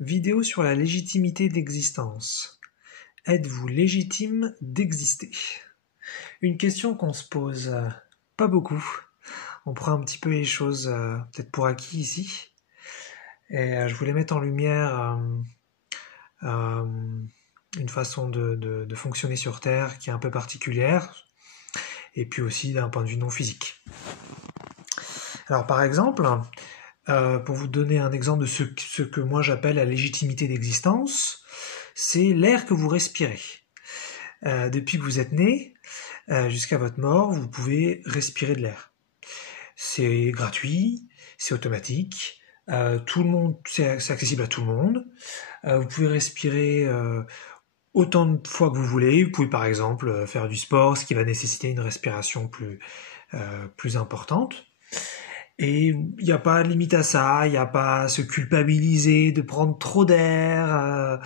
Vidéo sur la légitimité d'existence. Êtes-vous légitime d'exister? Une question qu'on se pose pas beaucoup. On prend un petit peu les choses peut-être pour acquis ici. Et je voulais mettre en lumière une façon de fonctionner sur Terre qui est un peu particulière, et puis aussi d'un point de vue non physique. Alors par exemple, pour vous donner un exemple de ce que moi j'appelle la légitimité d'existence, c'est l'air que vous respirez. Depuis que vous êtes né jusqu'à votre mort, vous pouvez respirer de l'air. C'est gratuit, c'est automatique, tout le monde, c'est accessible à tout le monde. Vous pouvez respirer autant de fois que vous voulez. Vous pouvez par exemple faire du sport, ce qui va nécessiter une respiration plus importante. Et il n'y a pas de limite à ça, il n'y a pas à se culpabiliser de prendre trop d'air,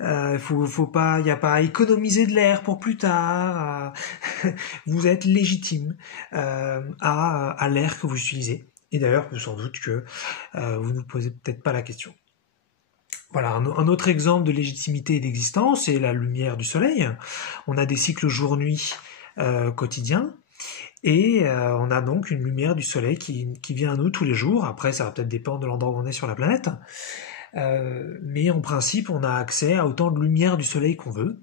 il n'y a pas à économiser de l'air pour plus tard. Vous êtes légitime à l'air que vous utilisez. Et d'ailleurs, sans doute que vous ne vous posez peut-être pas la question. Voilà, un autre exemple de légitimité et d'existence, c'est la lumière du soleil. On a des cycles jour-nuit quotidiens. Et on a donc une lumière du soleil qui vient à nous tous les jours. Après, ça va peut-être dépendre de l'endroit où on est sur la planète. Mais en principe, on a accès à autant de lumière du soleil qu'on veut.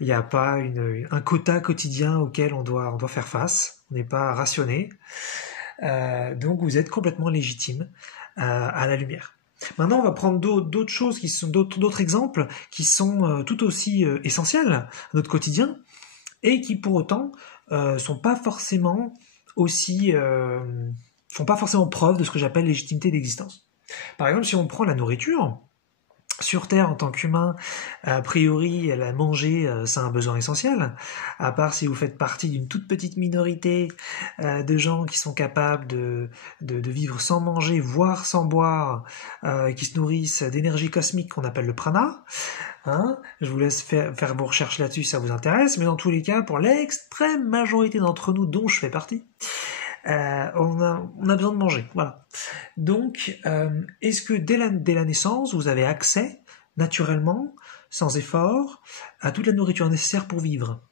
Il n'y a pas un quota quotidien auquel on doit faire face. On n'est pas rationné. Donc vous êtes complètement légitime à la lumière. Maintenant, on va prendre d'autres choses, d'autres exemples qui sont tout aussi essentiels à notre quotidien et qui pour autant font pas forcément preuve de ce que j'appelle légitimité d'existence. Par exemple, si on prend la nourriture, sur Terre, en tant qu'humain, a priori, manger, c'est un besoin essentiel, à part si vous faites partie d'une toute petite minorité de gens qui sont capables de vivre sans manger, voire sans boire, qui se nourrissent d'énergie cosmique qu'on appelle le prana. Je vous laisse faire vos recherches là-dessus si ça vous intéresse, mais dans tous les cas, pour l'extrême majorité d'entre nous, dont je fais partie, on a besoin de manger, voilà. Donc, est-ce que dès la naissance, vous avez accès, naturellement, sans effort, à toute la nourriture nécessaire pour vivre?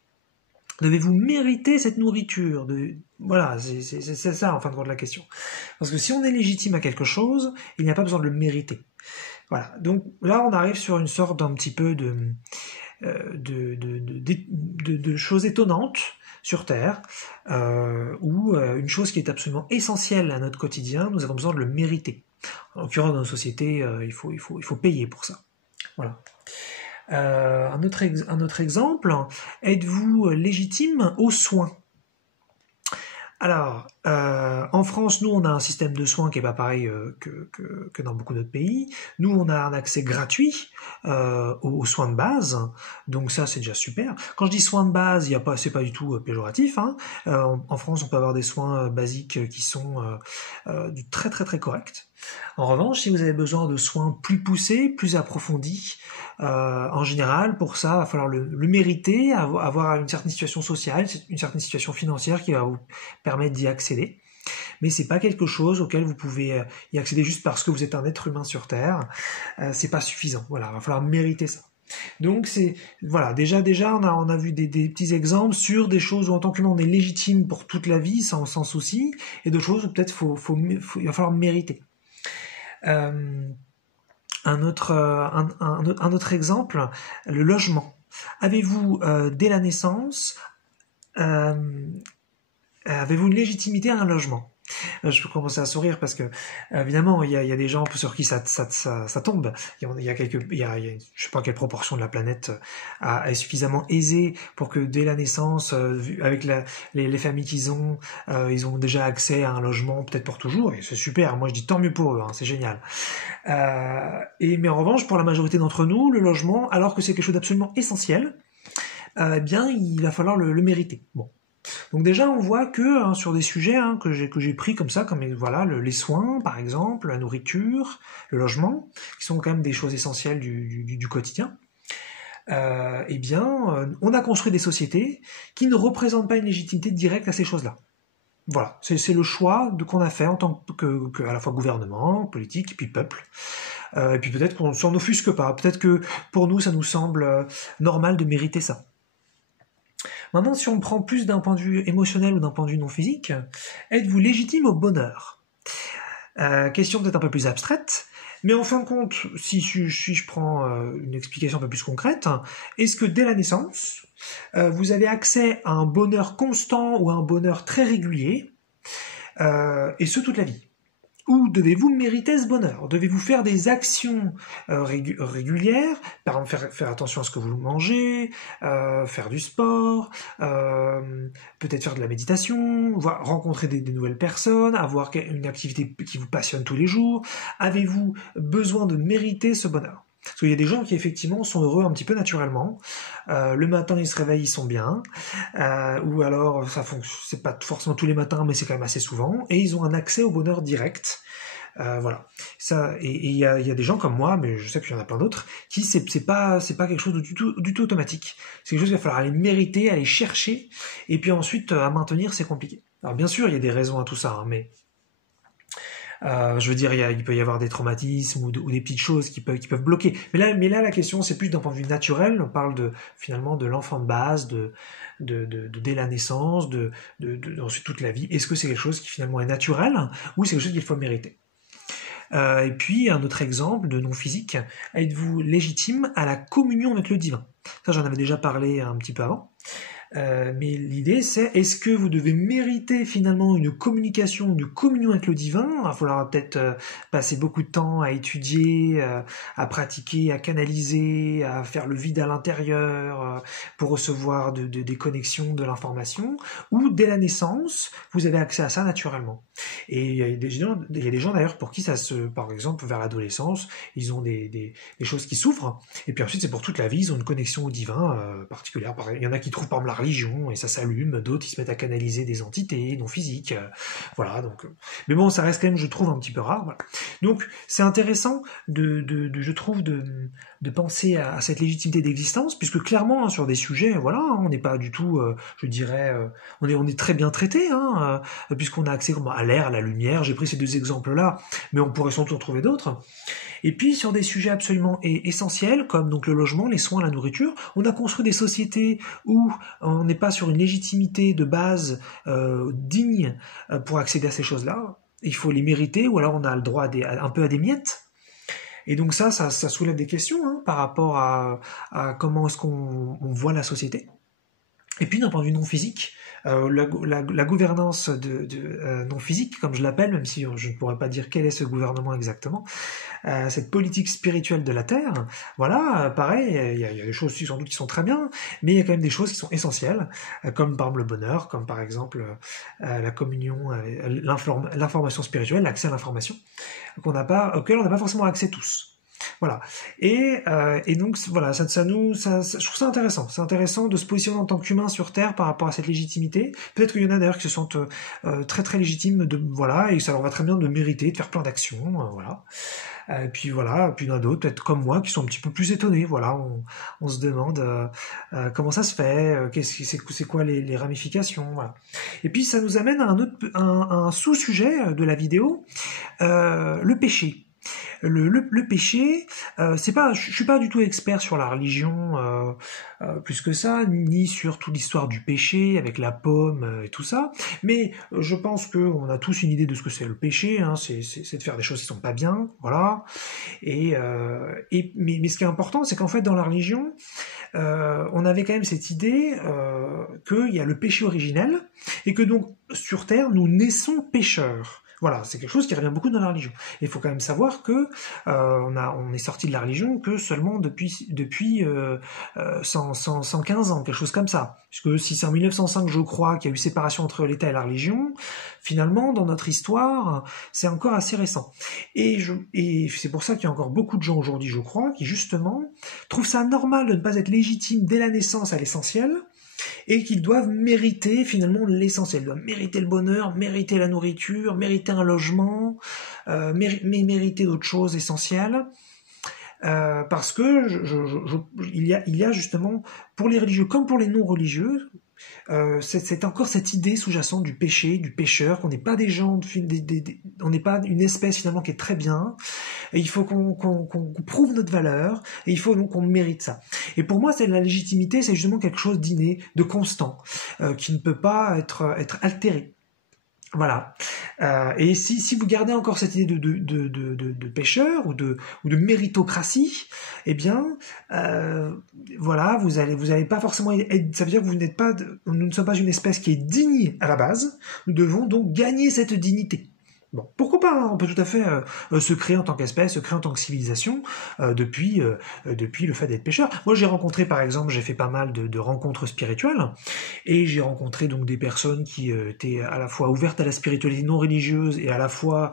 Devez-vous mériter cette nourriture? Voilà, c'est ça, en fin de compte, la question. Parce que si on est légitime à quelque chose, il n'y a pas besoin de le mériter. Voilà, donc là, on arrive sur une sorte d'un petit peu de choses étonnantes sur Terre, où une chose qui est absolument essentielle à notre quotidien, nous avons besoin de le mériter. En l'occurrence, dans nos sociétés, il faut payer pour ça. Voilà. Un autre exemple, êtes-vous légitime aux soins? Alors, en France, nous, on a un système de soins qui est pas pareil que dans beaucoup d'autres pays. Nous, on a un accès gratuit aux soins de base, donc ça, c'est déjà super. Quand je dis soins de base, c'est pas du tout péjoratif. En France, on peut avoir des soins basiques qui sont du très très très corrects. En revanche, si vous avez besoin de soins plus poussés, plus approfondis, en général, pour ça, il va falloir le mériter, avoir une certaine situation sociale, une certaine situation financière qui va vous permettre d'y accéder. Mais c'est pas quelque chose auquel vous pouvez y accéder juste parce que vous êtes un être humain sur Terre. C'est pas suffisant. Voilà, il va falloir mériter ça. Donc voilà, déjà on a vu des petits exemples sur des choses où en tant qu'humain on est légitime pour toute la vie sans souci, et d'autres choses où peut-être il va falloir mériter. Un autre exemple, le logement. Avez-vous dès la naissance avez-vous une légitimité à un logement? Je peux commencer à sourire parce que évidemment il y a des gens sur qui ça tombe. Je sais pas quelle proportion de la planète est suffisamment aisée pour que dès la naissance, avec les familles qu'ils ont, ils ont déjà accès à un logement peut-être pour toujours, et c'est super. Moi je dis tant mieux pour eux, c'est génial. Mais en revanche, pour la majorité d'entre nous, le logement, alors que c'est quelque chose d'absolument essentiel, bien il va falloir le mériter. Bon. Donc déjà, on voit que sur des sujets que j'ai pris comme ça, comme voilà les soins par exemple, la nourriture, le logement, qui sont quand même des choses essentielles du quotidien. On a construit des sociétés qui ne représentent pas une légitimité directe à ces choses-là. Voilà, c'est le choix qu'on a fait en tant que à la fois gouvernement, politique et puis peuple. Et puis peut-être qu'on s'en offusque pas. Peut-être que pour nous, ça nous semble normal de mériter ça. Maintenant, si on prend plus d'un point de vue émotionnel ou d'un point de vue non physique, êtes-vous légitime au bonheur? Question peut-être un peu plus abstraite, mais en fin de compte, si je prends une explication un peu plus concrète, est-ce que dès la naissance, vous avez accès à un bonheur constant ou à un bonheur très régulier, et ce toute la vie? Ou devez-vous mériter ce bonheur? Devez-vous faire des actions régulières, par exemple faire attention à ce que vous mangez, faire du sport, peut-être faire de la méditation, rencontrer des nouvelles personnes, avoir une activité qui vous passionne tous les jours? Avez-vous besoin de mériter ce bonheur? Parce qu'il y a des gens qui effectivement sont heureux un petit peu naturellement. Le matin ils se réveillent, ils sont bien, ou alors c'est pas forcément tous les matins, mais c'est quand même assez souvent, et ils ont un accès au bonheur direct. Voilà. Ça, et il y a des gens comme moi, mais je sais qu'il y en a plein d'autres, qui c'est pas quelque chose de du tout automatique. C'est quelque chose qu'il va falloir aller mériter, aller chercher, et puis ensuite à maintenir, c'est compliqué. Alors bien sûr, il y a des raisons à tout ça, hein, mais je veux dire, il peut y avoir des traumatismes ou des petites choses qui peuvent bloquer. Mais là, la question, c'est plus d'un point de vue naturel. On parle finalement de l'enfant de base, dès la naissance, ensuite toute la vie. Est-ce que c'est quelque chose qui finalement est naturel ou c'est quelque chose qu'il faut mériter? Et puis, un autre exemple de non physique, êtes-vous légitime à la communion avec le divin? Ça, j'en avais déjà parlé un petit peu avant. Mais l'idée c'est, est-ce que vous devez mériter finalement une communication, une communion avec le divin? Il va falloir peut-être passer beaucoup de temps à étudier, à pratiquer, à canaliser, à faire le vide à l'intérieur pour recevoir des connexions, de l'information, ou dès la naissance, vous avez accès à ça naturellement. Et il y a des gens d'ailleurs pour qui par exemple vers l'adolescence, ils ont des choses qui s'ouvrent, et puis ensuite c'est pour toute la vie, ils ont une connexion au divin particulière. Il y en a qui trouvent par exemple la religion et ça s'allume, d'autres ils se mettent à canaliser des entités non physiques, voilà. Donc, mais bon, ça reste quand même, je trouve, un petit peu rare. Voilà. Donc c'est intéressant je trouve de penser à cette légitimité d'existence, puisque clairement sur des sujets, voilà, on n'est pas du tout, je dirais, on est très bien traité, puisqu'on a accès à l'air, à la lumière. J'ai pris ces deux exemples-là, mais on pourrait sans doute en trouver d'autres. Et puis sur des sujets absolument essentiels, comme donc le logement, les soins, la nourriture, on a construit des sociétés où on n'est pas sur une légitimité de base digne pour accéder à ces choses-là. Il faut les mériter, ou alors on a le droit un peu à des miettes. Et donc ça soulève des questions par rapport à comment est-ce qu'on voit la société. Et puis d'un point de vue non physique, la gouvernance non physique, comme je l'appelle, même si je ne pourrais pas dire quel est ce gouvernement exactement, cette politique spirituelle de la Terre, voilà, pareil, il y a des choses sans doute qui sont très bien, mais il y a quand même des choses qui sont essentielles, comme par exemple le bonheur, comme par exemple la communion, l'information spirituelle, l'accès à l'information, auquel on n'a pas forcément accès tous. Voilà. Et donc voilà, je trouve ça intéressant. C'est intéressant de se positionner en tant qu'humain sur Terre par rapport à cette légitimité. Peut-être qu'il y en a d'ailleurs qui se sentent très très légitimes voilà, et ça leur va très bien de mériter, de faire plein d'actions, voilà. Et puis voilà, puis il y en a d'autres, peut-être comme moi, qui sont un petit peu plus étonnés. Voilà, on se demande comment ça se fait, c'est quoi les ramifications, voilà. Et puis ça nous amène à un sous-sujet de la vidéo, le péché. Le péché, je suis pas du tout expert sur la religion plus que ça, ni sur toute l'histoire du péché avec la pomme et tout ça, mais je pense qu'on a tous une idée de ce que c'est le péché, c'est de faire des choses qui sont pas bien, voilà. Mais ce qui est important, c'est qu'en fait dans la religion, on avait quand même cette idée qu'il y a le péché originel et que donc sur Terre nous naissons pécheurs. Voilà, c'est quelque chose qui revient beaucoup dans la religion. Et il faut quand même savoir que on est sorti de la religion que seulement depuis 115 ans, quelque chose comme ça. Puisque si c'est en 1905, je crois, qu'il y a eu séparation entre l'État et la religion, finalement, dans notre histoire, c'est encore assez récent. Et c'est pour ça qu'il y a encore beaucoup de gens aujourd'hui, je crois, qui justement trouvent ça normal de ne pas être légitime dès la naissance à l'essentiel, et qu'ils doivent mériter finalement l'essentiel. Ils doivent mériter le bonheur, mériter la nourriture, mériter un logement, mériter d'autres choses essentielles. Parce que il y a justement, pour les religieux comme pour les non-religieux, c'est encore cette idée sous-jacente du péché, du pécheur, qu'on n'est pas des gens, on n'est pas une espèce finalement qui est très bien, et il faut qu'on prouve notre valeur, et il faut donc qu'on mérite ça. Et pour moi, la légitimité, c'est justement quelque chose d'inné, de constant, qui ne peut pas être altéré. Voilà. Et si vous gardez encore cette idée de pécheur ou de méritocratie, eh bien, voilà, vous allez pas forcément être, ça veut dire que nous ne sommes pas une espèce qui est digne à la base. Nous devons donc gagner cette dignité. Bon, pourquoi pas, hein, on peut tout à fait se créer en tant qu'espèce, se créer en tant que civilisation depuis le fait d'être pêcheur. Moi, j'ai rencontré, par exemple, j'ai fait pas mal de rencontres spirituelles, et j'ai rencontré donc des personnes qui étaient à la fois ouvertes à la spiritualité non religieuse et à la fois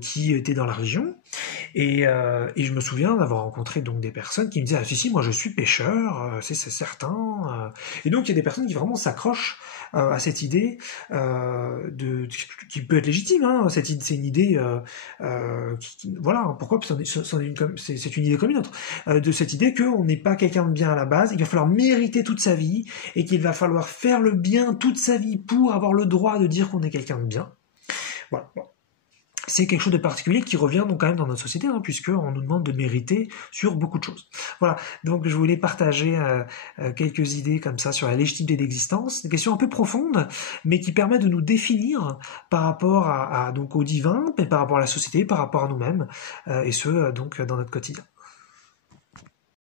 qui étaient dans la religion. Et je me souviens d'avoir rencontré donc des personnes qui me disaient, ah si, moi je suis pêcheur, c'est certain. Et donc il y a des personnes qui vraiment s'accrochent à cette idée qui peut être légitime, hein, c'est une idée voilà, pourquoi, c'est une idée comme une autre, de cette idée qu'on n'est pas quelqu'un de bien à la base, il va falloir mériter toute sa vie, et qu'il va falloir faire le bien toute sa vie pour avoir le droit de dire qu'on est quelqu'un de bien. Voilà. Bon. C'est quelque chose de particulier qui revient donc quand même dans notre société, hein, puisqu'on nous demande de mériter sur beaucoup de choses. Voilà, donc je voulais partager quelques idées comme ça sur la légitimité d'existence, des questions un peu profondes, mais qui permettent de nous définir par rapport donc au divin, mais par rapport à la société, par rapport à nous-mêmes, et ce donc dans notre quotidien.